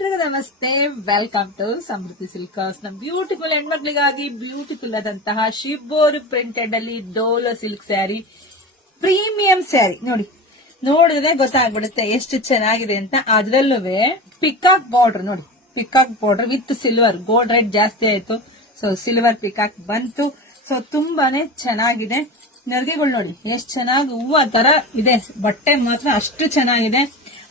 ನಮಸ್ತೆ, welcome to ಸಮೃದ್ಧಿ ಸಿಲ್ಕರ್ಸ್. ನಮ್ beautiful ಹೆಣ್ಮಕ್ಳಿಗಾಗಿ beautiful ಆದಂತಹ ಶಿಬೋರ್ ಪ್ರಿಂಟೆಡ್ ಅಲ್ಲಿ ಡೋಲೋ ಸಿಲ್ಕ್ ಸ್ಯಾರಿ, ಪ್ರೀಮಿಯಂ ಸ್ಯಾರಿ ನೋಡಿದ್ರೆ ಗೊತ್ತಾಗ್ಬಿಡುತ್ತೆ ಎಷ್ಟು ಚೆನ್ನಾಗಿದೆ ಅಂತ. ಅದ್ರಲ್ಲೂ ಪಿಕಾಕ್ ಬಾರ್ಡರ್ ನೋಡಿ, peacock border with silver. Gold rate ಜಾಸ್ತಿ ಆಯ್ತು, ಸೊ ಸಿಲ್ವರ್ ಪಿಕಾಕ್ ಬಂತು. ಸೊ ತುಂಬಾನೇ ಚೆನ್ನಾಗಿದೆ. ನೆರಿಗೆಗಳು ನೋಡಿ ಎಷ್ಟು ಚೆನ್ನಾಗಿ ಹೂವು ತರ ಇದೆ. ಬಟ್ಟೆ ಮಾತ್ರ ಅಷ್ಟು ಚೆನ್ನಾಗಿದೆ.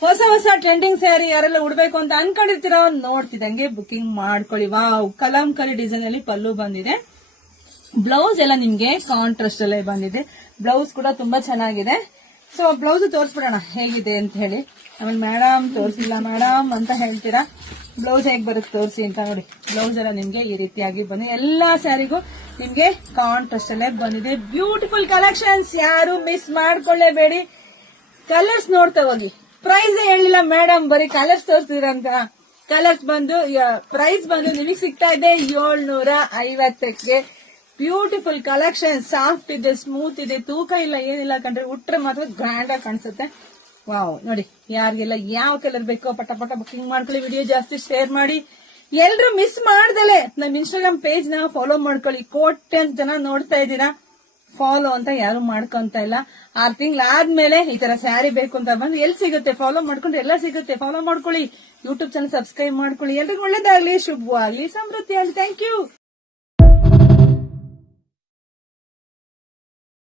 ಹೊಸ ಹೊಸ ಟ್ರೆಂಡಿಂಗ್ ಸ್ಯಾರಿ ಯಾರೆಲ್ಲ ಉಡ್ಬೇಕು ಅಂತ ಅನ್ಕೊಂಡಿರ್ತೀರೋ ನೋಡ್ತಿದಂಗೆ ಬುಕಿಂಗ್ ಮಾಡ್ಕೊಳ್ಳಿ. ವಾವ್, ಕಲಾಂಕರಿ ಡಿಸೈನ್ ಅಲ್ಲಿ ಪಲ್ಲು ಬಂದಿದೆ. ಬ್ಲೌಸ್ ಎಲ್ಲ ನಿಮ್ಗೆ ಕಾಂಟ್ರಾಸ್ಟ್ ಅಲ್ಲೇ ಬಂದಿದೆ. ಬ್ಲೌಸ್ ಕೂಡ ತುಂಬಾ ಚೆನ್ನಾಗಿದೆ. ಸೊ ಬ್ಲೌಸ್ ತೋರಿಸ್ಬಿಡೋಣ ಹೇಗಿದೆ ಅಂತ ಹೇಳಿ. ಆಮೇಲೆ ಮೇಡಮ್ ತೋರಿಸಿಲ್ಲ ಮೇಡಮ್ ಅಂತ ಹೇಳ್ತೀರಾ. ಬ್ಲೌಸ್ ಹೇಗ್ ಬರುತ್ತೆ ತೋರಿಸಿ ಅಂತ ನೋಡಿ. ಬ್ಲೌಸ್ ಎಲ್ಲ ನಿಮ್ಗೆ ಈ ರೀತಿಯಾಗಿ ಬಂದಿದೆ. ಎಲ್ಲಾ ಸ್ಯಾರಿಗೂ ನಿಮ್ಗೆ ಕಾಂಟ್ರಾಸ್ಟ್ ಅಲ್ಲೇ ಬಂದಿದೆ. ಬ್ಯೂಟಿಫುಲ್ ಕಲೆಕ್ಷನ್ಸ್, ಯಾರು ಮಿಸ್ ಮಾಡ್ಕೊಳ್ಳೇಬೇಡಿ. ಕಲರ್ಸ್ ನೋಡ್ತಾ ಹೋಗಿ. ಪ್ರೈಸ್ ಹೇಳಿಲ್ಲ ಮೇಡಮ್, ಬರೀ ಕಲರ್ಸ್ ತೋರಿಸ್ತೀರಂತ. ಕಲರ್ಸ್ ಬಂದು ಪ್ರೈಸ್ ಬಂದು ನಿಮಗೆ ಸಿಗ್ತಾ ಇದೆ 750ಕ್ಕೆ. ಬ್ಯೂಟಿಫುಲ್ ಕಲೆಕ್ಷನ್, ಸಾಫ್ಟ್ ಇದೆ, ಸ್ಮೂತ್ ಇದೆ, ತೂಕ ಇಲ್ಲ ಏನಿಲ್ಲ ಕಂಡ್ರೆ ಉಟ್ರೆ ಮಾತ್ರ ಗ್ರ್ಯಾಂಡ್ ಆಗಿ ಕಾಣಿಸುತ್ತೆ. ವಾವ್ ನೋಡಿ, ಯಾರಿಗೆಲ್ಲ ಯಾವ ಕಲರ್ ಬೇಕೋ ಪಟ ಪಟ ಬುಕಿಂಗ್ ಮಾಡ್ಕೊಳ್ಳಿ. ವಿಡಿಯೋ ಜಾಸ್ತಿ ಶೇರ್ ಮಾಡಿ. ಎಲ್ರು ಮಿಸ್ ಮಾಡ್ದಲೆ ನಮ್ ಇನ್ಸ್ಟಾಗ್ರಾಮ್ ಪೇಜ್ ನ ಫಾಲೋ ಮಾಡ್ಕೊಳ್ಳಿ. ಕೋಟೆ ಜನ ನೋಡ್ತಾ ಇದ್ದೀರಾ, ಫಾಲೋ ಅಂತ ಯಾರು ಮಾಡ್ಕೊಂತ ಇಲ್ಲ. 6 ತಿಂಗಳಾದ್ಮೇಲೆ ಈ ತರ ಸ್ಯಾರಿ ಬೇಕು ಅಂತ ಬಂದು ಎಲ್ಲಿ ಸಿಗುತ್ತೆ, ಫಾಲೋ ಮಾಡ್ಕೊಂಡ್ರೆ ಎಲ್ಲ ಸಿಗುತ್ತೆ. ಫಾಲೋ ಮಾಡ್ಕೊಳ್ಳಿ, ಯೂಟ್ಯೂಬ್ ಚಾನಲ್ ಸಬ್ಸ್ಕ್ರೈಬ್ ಮಾಡ್ಕೊಳ್ಳಿ. ಎಲ್ರಿಗೂ ಒಳ್ಳೇದಾಗ್ಲಿ, ಶುಭವಾಗ್ಲಿ, ಸಮೃದ್ಧಿ ಆಗ್ಲಿ. Thank you.